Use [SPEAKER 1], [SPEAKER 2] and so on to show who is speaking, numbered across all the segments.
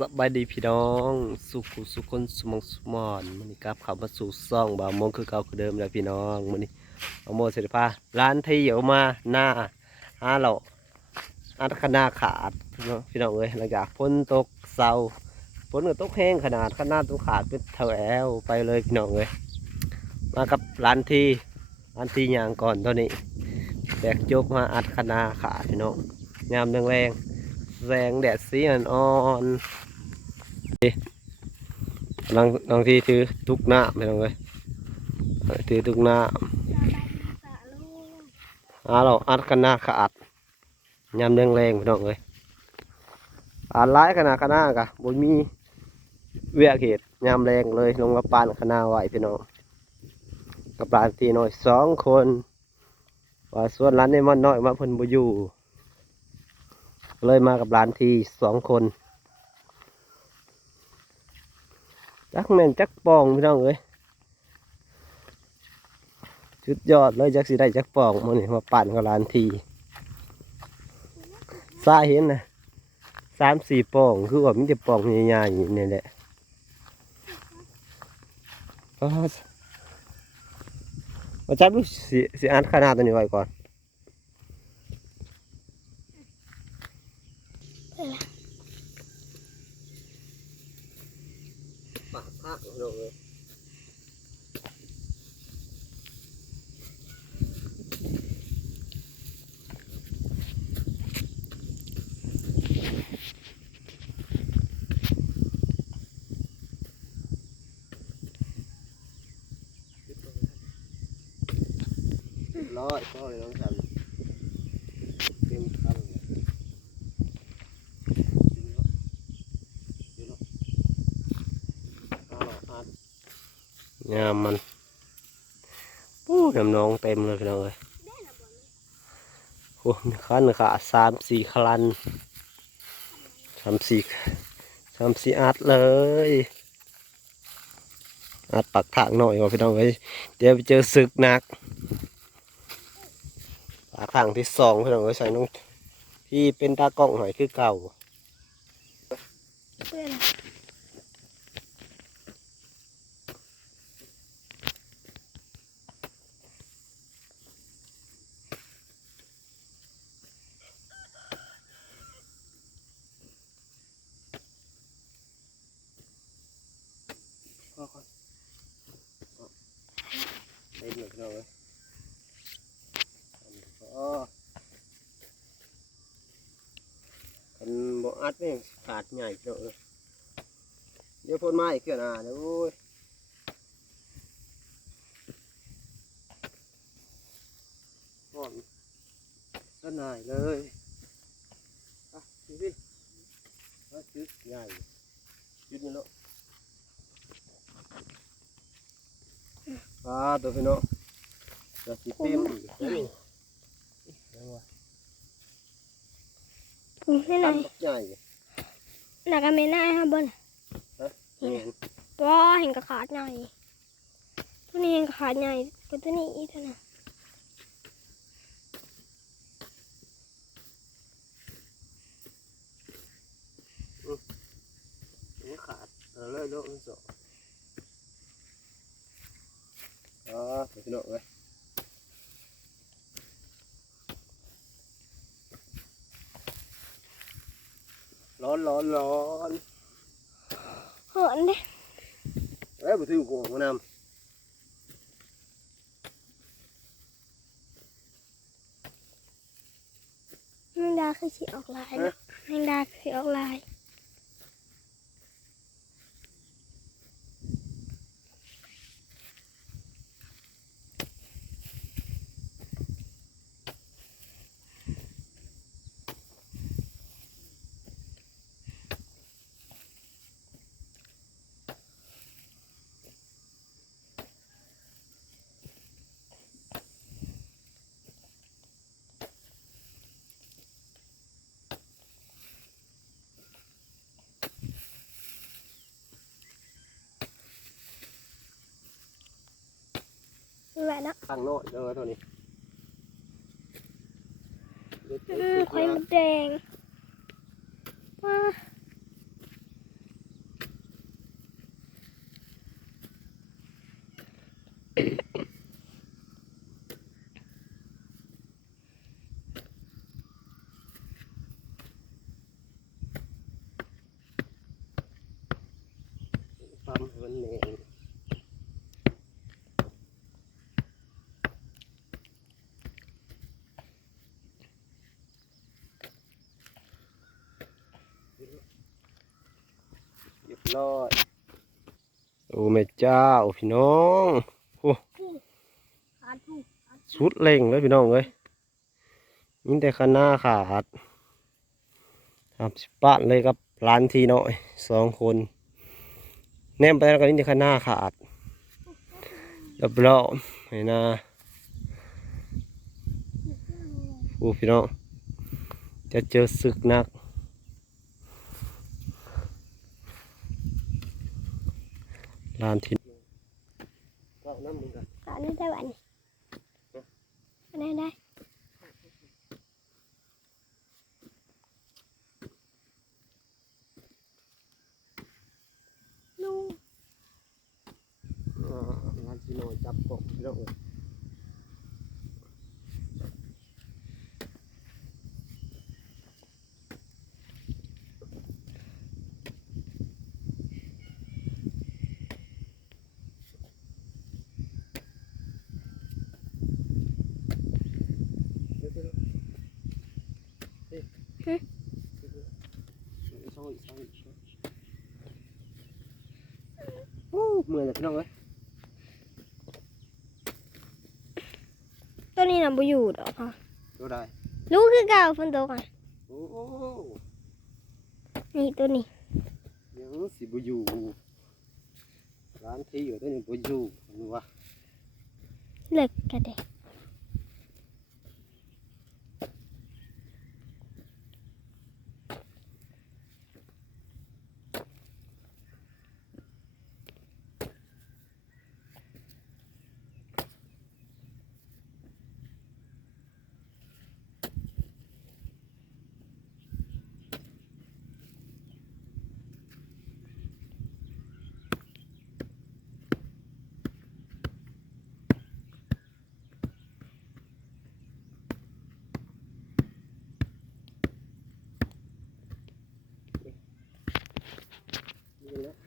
[SPEAKER 1] สบายดีพี่น้อง สุขุสุขคนสมองสมอนมันนี้กลับเข้ามาสู่ซ่องบ่าวมงคือเก่าคือเดิมแล้วพี่น้องมันนี้เอาโมเสร็จพาร้านที่เหี่ยวมาหน้าหาเราอัดขนาขาดพี่น้องเอ้ยหลังจากฝนตกเศร้าฝนก็ตกแห้งขนาดขนาดตัวขาดเป็นแถวแอวไปเลยพี่น้องเอ้ยมากับร้านที่ร้านที่ยางก่อนตัวนี้แบกจบมาอัดขนาขาดพี่น้องยามแรงแสงแดดสีอ่อน นี่กำลังบางทีถือทุกหน้าไม่ต้องเลยถือทุกหน้าอาเราอัดกันหน้าขาดยามแรงแรงๆพี่น้องเลยอ่านร้ายขนาดขนาดกะบนมีเวียกเหตุยามแรงเลยลงมาปานขนาดไหวพี่น้องกับร้านทีน้อยสองคนว่าส่วนร้านนี้มันน้อยมาเพิ่นบ่อยู่เลยมากับร้านทีสองคน จักแม่นจักปองพี่น้องเอ้ยชุดยอดเลยจักสิได้จักปองมานี่มาปั่นกับร้านทีซาเห็นนะสามสี่ปองคือว่ามันจะปองใหญ่ๆอย่างนี่แหละมาจับดูสิสิอันขนาดตัวนี้ไว้ก่อน ปากภาคลงเลย ร้อยก็เลยต้องทำเต็มคันงามมันโอ้น้ำน้องเต็มเลยพี่น้องเอ้ยโอ้มีคันขาสามสี่คันสามสี่สามสี่อัดเลยอัดปักถางหน่อยก่อนพี่น้องเอ้ยเดี๋ยวไปเจอศึกหนัก ปักถางที่สองพี่น้องเอ้ยใส่น้องที่เป็นตากล้องหอยคือเก่า
[SPEAKER 2] เพื่อน
[SPEAKER 1] พ่อก่อนเต็มเลยพี่น้องเอ้ยอ๋อกันบ่อัด นี่ขาดใหญ่พี่น้องเอ้ยเดี๋ยวพ่นไม้เกลือนอ่าเดี๋ยวโอ้ยพ่อนต้นหน่ายเลยอะดูดิว่าจุดใหญ่จุดนี้เนาะอ่าตัวพี่น้องจะสิเต็มอีกเฮ้ยเอาวะ
[SPEAKER 2] ปรุงให้หน่
[SPEAKER 1] ตั
[SPEAKER 2] อนย
[SPEAKER 1] บักใหญ่
[SPEAKER 2] หนักกันไม่น่าฮะบน
[SPEAKER 1] ฮะนี่เห็น
[SPEAKER 2] ว้าเห็นกระขาดใหญ่ตัวนี้เห็นกระขาดใหญ่กว่าตัวนี้อีกเท่านะ
[SPEAKER 1] มันขาดเอาเลยโลกมันสองอ่าตัวพี่น้องเลย ร้อนร้อนร้อน
[SPEAKER 2] เหินเด้
[SPEAKER 1] เอ้ยบุตรกูมาน
[SPEAKER 2] แมงดาคือสีออกลายนะแมงดาคือสีออกลาย แหวนนะำ
[SPEAKER 1] ข้างโน้ตเด้อตัวนี้เด็ด
[SPEAKER 2] อืมไข่มดแดงว้า
[SPEAKER 1] ปั๊มให้มันแน่นเรียบร้อยโอ้แม่เจ้าพี่น้องโอ้
[SPEAKER 2] ขาดถูก
[SPEAKER 1] สุดเล่งเลยพี่น้องเอ้ยยิงแต่ข้างหน้าขาดครับสิปะเลยกับร้านทีน้อยสองคนแนมไปแล้วก็ยิงแต่ข้างหน้าขาดเรียบร้อยเห็นนะโอ้พี่น้องจะเจอศึกหนัก ร้านทีก็น้ำมึงกัน
[SPEAKER 2] ตอนนี้ได้วันอันนี้ได้ลูก
[SPEAKER 1] อ่าร้านทีน้อยจับกบพี่น้องเอ้ย โอ้เมื่อยเลยพี่น้องเอ้ย
[SPEAKER 2] ตัวนี้น่ะบ่อยู่ดอกค่ะ
[SPEAKER 1] ดูได้
[SPEAKER 2] ลูกคือเก่าฝนตกอะ
[SPEAKER 1] โอ้
[SPEAKER 2] นี่ตัวนี้
[SPEAKER 1] ยังสิบอยู่ร้านที่อยู่ตัวนี้บอยู่นึกว่า
[SPEAKER 2] เล็กกะเด
[SPEAKER 1] Thank you.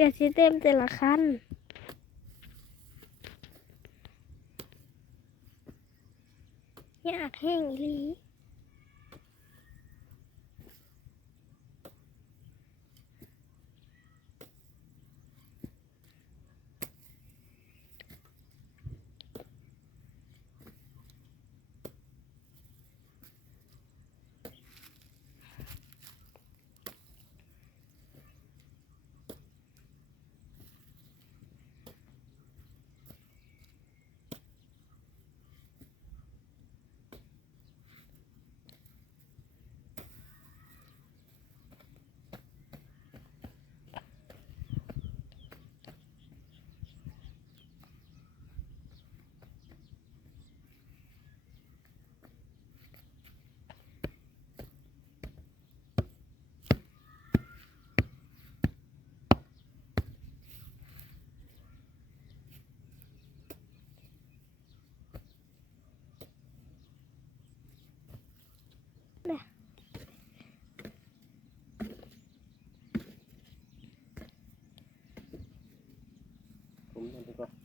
[SPEAKER 2] เกือบสิเต็มแต่ละคัน 我们的这个。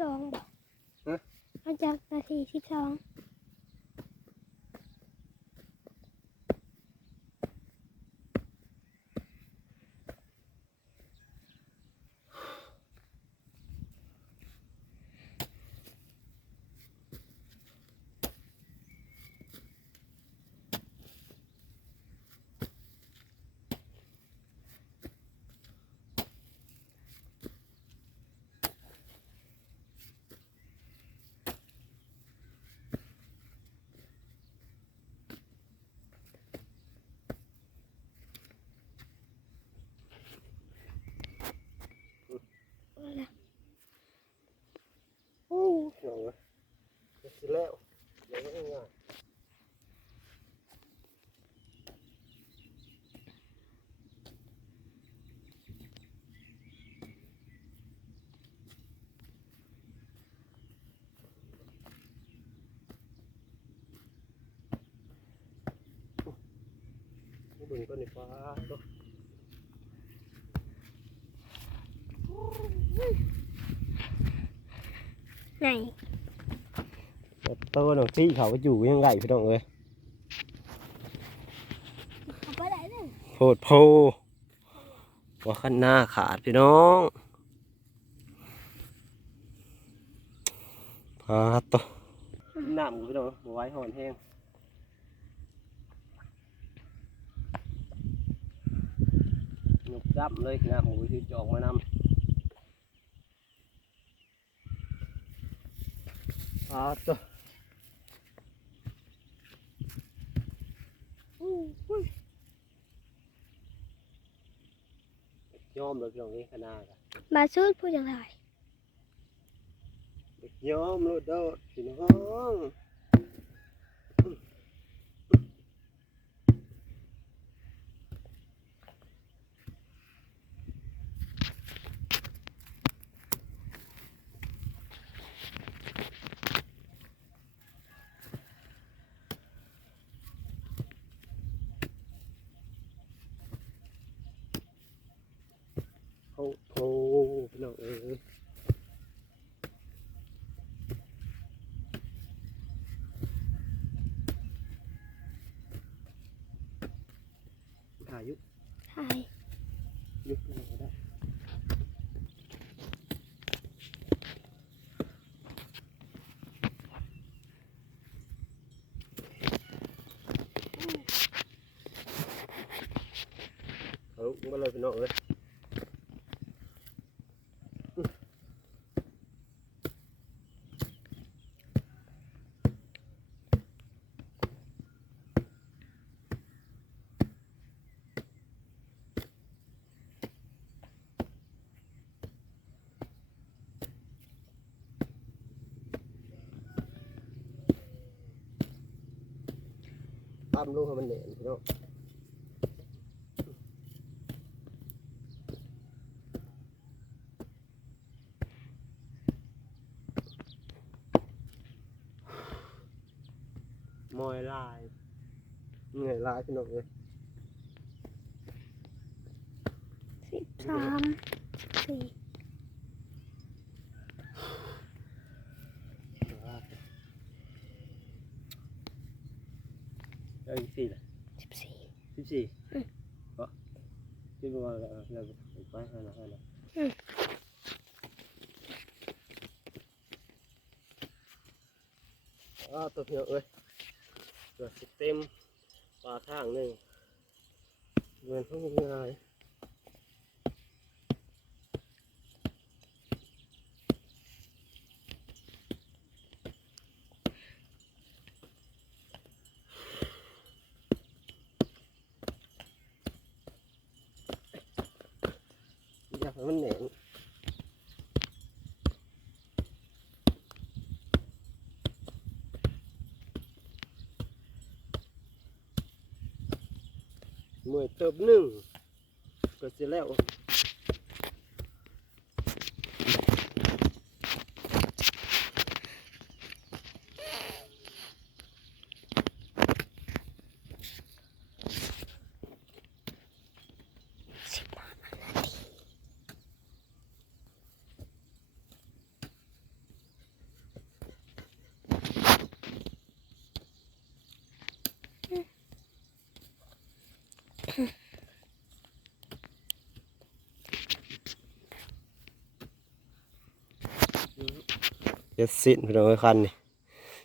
[SPEAKER 2] สองบ่
[SPEAKER 1] ฮะ
[SPEAKER 2] มาจากนาทีสิบสอง
[SPEAKER 1] สิแล้วเดี๋ยวมันง่ายเบิ่งต้นนี่ฟ้าตัว
[SPEAKER 2] ไหน
[SPEAKER 1] ตัวหนังที่เขาไปอยู่ยังไงพี่น้องเอ้ย
[SPEAKER 2] เขาไปไหนเนี่ย
[SPEAKER 1] โพดโพว่าขั้นหน้าขาดพี่น้องพาตัวน้ำพี่น้องไว้หอนแห้งหนุบดับเลยน้ำหมูที่จออกมานำพาตัว ยอมเลงนี่ขนาดอะ
[SPEAKER 2] บาซูดพูดอย่างไร
[SPEAKER 1] ยอมเลยเด้อพี่น้อง โอ้โหพี่ น้องเอ้ยถ่ายอยุ
[SPEAKER 2] ถ่าย
[SPEAKER 1] ยุบยังไงก็ได้เอาลุกมาเลยพี่น้องเลย ปั้มลูกให้มันเหนียนพี่น้องมอยลายเหนื่อยลายพี่น้องเลย
[SPEAKER 2] สิบสามสี่
[SPEAKER 1] เอาอีกสี่ละ
[SPEAKER 2] สิบสี่
[SPEAKER 1] สิบสี่
[SPEAKER 2] อืม
[SPEAKER 1] ก็คิดว่าเราเราไปให้นะให้นะ
[SPEAKER 2] อืม
[SPEAKER 1] อ้าวตัวเพียวเอ้ยเกือบสิเต็มปลาข้างหนึ่งเงินเพิ่งง่ายอยาก มันเหน็นเมื่อยเติบหนึ่งก็จะแล้ว จะสิ้นพี่น้องเอ้ยคันนี่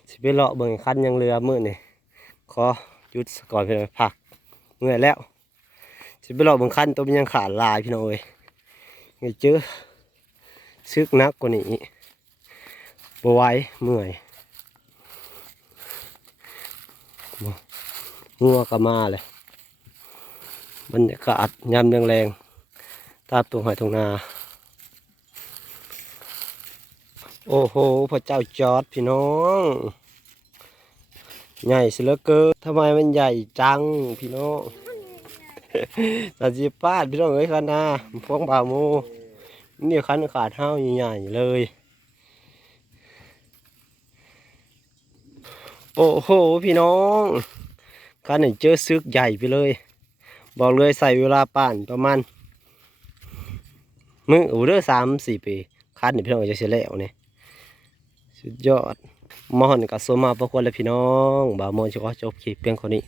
[SPEAKER 1] สิไปเลาะเบิ่งคันยังเรือมื้อนี่ขอหยุดก่อนพี่น้องพักเมื่อยแล้วสิไปเลาะเบิ่งคันตัวมันยังขาดลายพี่น้องเอ้ยไงเจอซึกนักกว่านี้บ่ไหวเมื่อยงัวก็มาเลยบรรยากาศยามแรงๆตามตรงหอยตรงนา โอ้โหพระเจ้าจอดพี่น้อง ใหญ่เสิเหลือเกินทำไมมันใหญ่จังพี่น้องตัดจีป้าดพี่น้องเอ้ยคันนาพวงบ่าโมนี่คันขาดเท้าใหญ่ๆเลยโอ้โหพี่น้องคันนี้เจอซึกใหญ่ไปเลย บอกเลยใส่เวลาป่านประมาณมืออูเด้อสามสี่ปีคันนี่พี่น้องจะเสียแล้วเนี่ย สุดยอดมอนกับโซมาประควรและพี่น้องบ่าวมอนจะขอจบคลิปเพียงคนนี้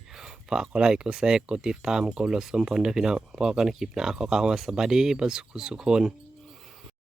[SPEAKER 1] ฝากกดไลค์กดแชร์กดติดตามกดรดสมพลด้วยพี่น้องพอกันคลิปหน้าขอกล่าวว่าสบายดีบดสุขสุขคน